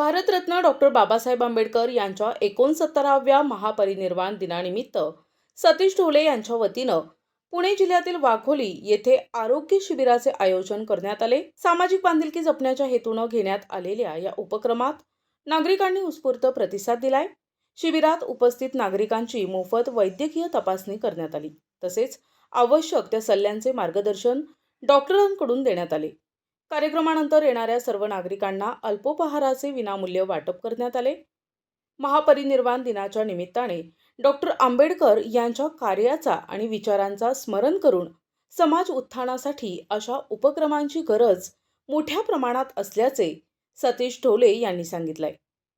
Bharat Ratna doctor Babasaheb Ambedkar यांच्या 69व्या महापरिनिर्वाण दिनानिमित्त सतीश ढोले यांच्या वतीनं पुणे जिल्ह्यातील वाघोली येथे आरोग्य शिबिराचे आयोजन करण्यात आले। सामाजिक बांधिलकी जपण्याच्या हेतूने घेण्यात आलेल्या या उपक्रमात नागरिकांनी उत्स्फूर्त प्रतिसाद दिलाय। शिबिरात उपस्थित नागरिकांची मोफत वैद्यकीय तपासणी करण्यात आली, तसेच आवश्यक त्या सल्ल्यांचे मार्गदर्शन डॉक्टरांकडून देण्यात आले। कार्यक्रमानंतर येणाऱ्या सर्व नागरिकांना अल्पोपहाराचे विनामूल्य वाटप करण्यात आले। महापरिनिर्वाण दिनाच्या निमित्ताने डॉक्टर आंबेडकर यांच्या कार्याचा आणि विचारांचा स्मरण करून समाज उत्थानासाठी अशा उपक्रमांची गरज मोठ्या प्रमाणात असल्याचे सतीश ढोले यांनी सांगितले।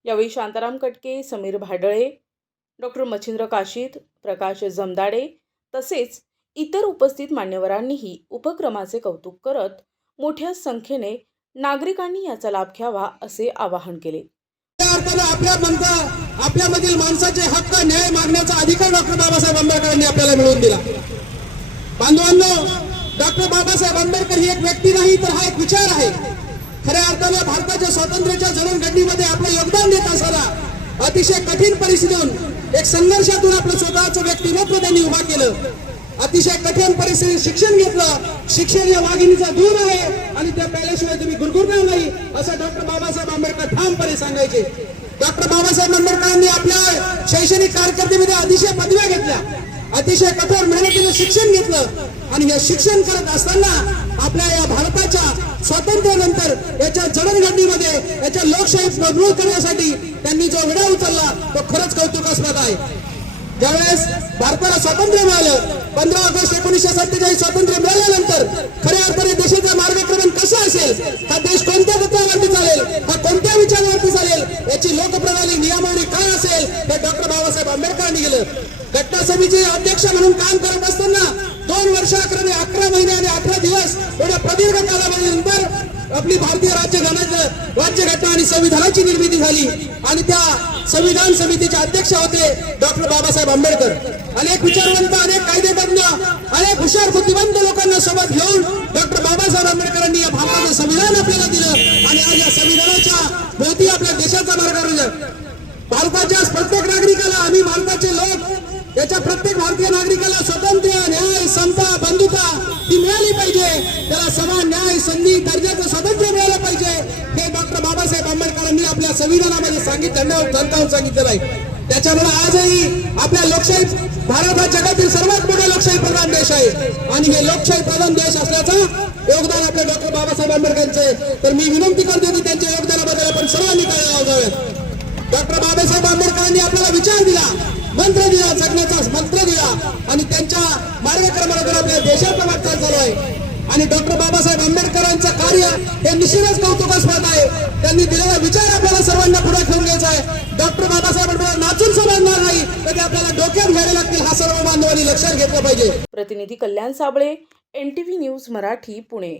यावेळी शांताराम कटके, समीर भाडळे, डॉक्टर मच्छिंद्र काशीद, प्रकाश जमदाडे तसेच इतर उपस्थित मान्यवरांनीही उपक्रमाचे कौतुक करत मोठ्या संख्येने नागरिकांनी याचा लाभ घ्यावा असे आवाहन केले। आपल्यामधील माणसाचे हक्क न्याय मागण्याचा अधिकार डॉक्टर बाबासाहेब आंबेडकरांनी आपल्याला मिळवून दिला। बांधवांनो, डॉक्टर बाबासाहेब आंबेडकर ही एक व्यक्ती नाही, तर हा एक विचार आहे। खऱ्या अर्थाने भारताच्या स्वातंत्र्याच्या जडणघडणीमध्ये आपलं योगदान देत असताना अतिशय कठीण परिस्थितीतून एक संघर्षातून आपलं स्वतःचं व्यक्तिमत्व त्यांनी उभा केलं। अतिशय कठीण परिस्थितीत शिक्षण घेतलं। शिक्षण या वाघिणीचा दूर आहे आणि त्या प्यायल्याशिवाय तुम्ही गुरगुरणार नाही असं डॉक्टर बाबासाहेब आंबेडकर ठामपणे सांगायचे। डॉक्टर बाबासाहेब आंबेडकरांनी आपल्या शैक्षणिक कारकिर्दीमध्ये अतिशय पदव्या घेतल्या, अतिशय कठोर मेहनतीने शिक्षण घेतलं आणि हे शिक्षण करत असताना आपल्या या भारताच्या स्वातंत्र्यानंतर याच्या जडणघडणीमध्ये याच्या लोकशाही मजबूत करण्यासाठी त्यांनी जो विडा उचलला तो खरंच कौतुकास्पद आहे। ज्यावेळेस भारताला स्वातंत्र्य मिळालं, 15 ऑगस्ट 1947 स्वातंत्र्य मिळाल्यानंतर खऱ्या अर्थाने देशाचा मार्गक्रमण कसा असेल, हा देश कोणत्या तत्वावरती चालेल, हा कोणत्या विचारावरती चालेल, याची लोकप्रणाली नियमावली काय असेल हे डॉक्टर बाबासाहेब आंबेडकरांनी केलं। घटना समितीचे अध्यक्ष म्हणून काम करत असताना 2 वर्ष 11 महिने आणि 18 दिवस एवढ्या प्रदीर्घ कालावधीनंतर आपली भारतीय राज्यघटना आणि संविधानाची निर्मिती झाली आणि त्या संविधान समितीचे अध्यक्ष होते डॉक्टर बाबासाहेब आंबेडकर। अनेक विचारवंत, अनेक कायदेतज्ञ, अनेक हुशार बुद्धिमंत लोकांना सोबत घेऊन डॉक्टर बाबासाहेब आंबेडकरांनी या भारताचं संविधान आपल्याला दिलं आणि आज या संविधानाच्या भोवती आपल्या देशाचा मार्ग भारताच्या प्रत्येक नागरिकाला, आम्ही भारताचे लोक, याच्या प्रत्येक भारतीय नागरिकाला स्वातंत्र्य, न्याय, समता, बंधुता ही मिळाली पाहिजे। त्याला समान न्याय, संधी, दर्जाचं स्वातंत्र्य मिळालं पाहिजे हे डॉक्टर बाबासाहेब आंबेडकरांनी आपल्या संविधानामध्ये सांगितलेलं आहे। त्याच्यामुळे आजही आपल्या लोकशाही भारत हा जगातील सर्वात मोठा लोकशाही प्रधान देश आहे आणि हे लोकशाही प्रधान देश असल्याचं योगदान आपल्या डॉक्टर बाबासाहेब आंबेडकरांचे। तर मी विनंती करतो की त्यांच्या योगदानाबद्दल आपण सर्वांनी टाळ्या वाजवाव्यात। डॉक्टर बाबासाहेब आंबेडकरांनी आपल्याला विचार दिला, मंत्र दिला, जगण्याचा मंत्र दिला आणि त्यांच्या मार्गक्रमणातून आपल्या देशाचा वाटचाल चालू आहे आणि डॉक्टर बाबासाहेब आंबेडकरांचं कार्य हे निश्चितच कौतुकास्पद आहे। त्यांनी दिलेला विचार आपल्याला सर्वांना पुढे घेऊन घ्यायचा आहे। डॉक्टर बाबासाहेब आंबेडकर नाचून समजणार नाही, तर ते आपल्याला डोक्यात घ्यावे लागतील, हा सर्व बांधवांनी लक्षात घेतलं पाहिजे। प्रतिनिधी कल्याण साबळे, NTV न्यूज मराठी, पुणे।